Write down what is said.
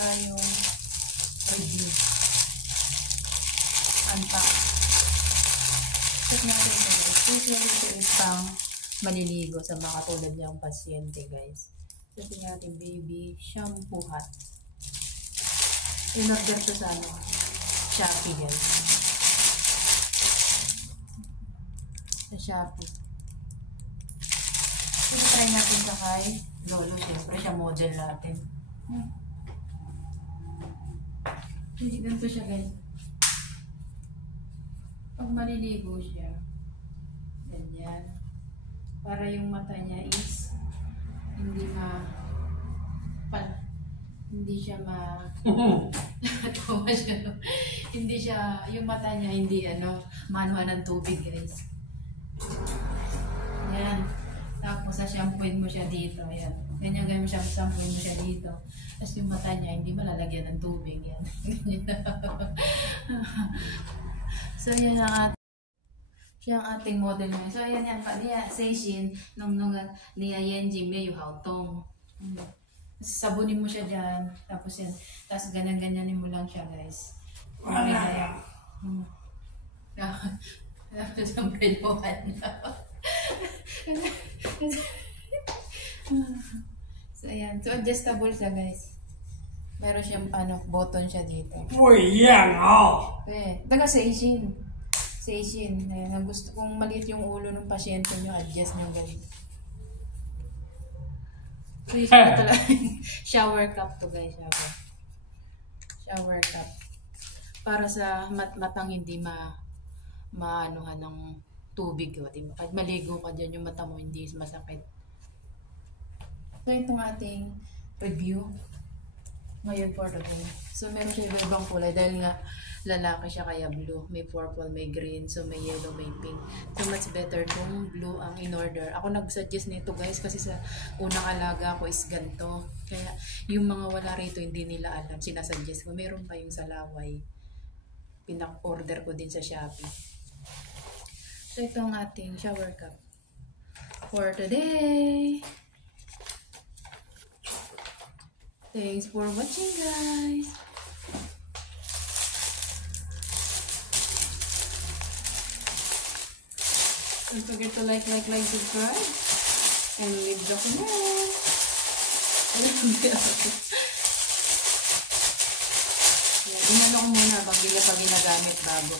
tsaka yung review. Unpack. Check natin ito. Usually ito is pang maliligo sa mga katulad niyang pasyente, guys. Check natin baby shampoo hat. In-order ko sa Shopee, guys. Sa Shopee. Try natin sa kay Lolo. Siyempre siya model natin. Ganito siya, guys. Pag maliligo siya, ganyan. Para yung mata niya is hindi siya yung mata niya hindi manuhan ng tubig, guys. Yan. Tapos shampooin mo siya dito. Yan. Ganyan mo siya, shampooin mo siya dito. Tapos yung mata niya hindi malalagyan ng tubig. Yan. So yan siya ang ating model niya. So yan pa niya Seishin nung niya Yenji Meyu Haotong. Sabunin mo siya dyan. Tapos yan. Tapos ganyan-ganyanin mo lang siya, guys. Okay na yan. Tapos ang peluhan na. So ayan. So adjustable siya, guys. Meron siyang button siya dito. Uy, yan Okay. Taga Seishin. Seishin. Ayan. Gusto kong maliit yung ulo ng pasyente nyo, adjust nyo ganito. Ito lang. Shower cup to, guys. Shower cup. Para sa matang hindi maanuhan ng tubig. Diba? Kahit maligo ka dyan, yung mata mo hindi masakit. So itong ating review ngayon for the day. So meron siya ibang kulay dahil nga lalaki siya kaya blue. May purple, may green, so may yellow, may pink. So much better kung blue ang in-order. Ako nag-suggest nito, guys, kasi sa unang alaga ko is ganito. Kaya yung mga wala rito hindi nila alam. Sinasuggest ko. Meron pa yung sa Laway. Pinak-order ko din sa Shopee. So ito ang ating shower cup for today. Thanks for watching, guys. Don't forget to like, subscribe, and leave the comment. Inano ko muna pag ginagamit bago.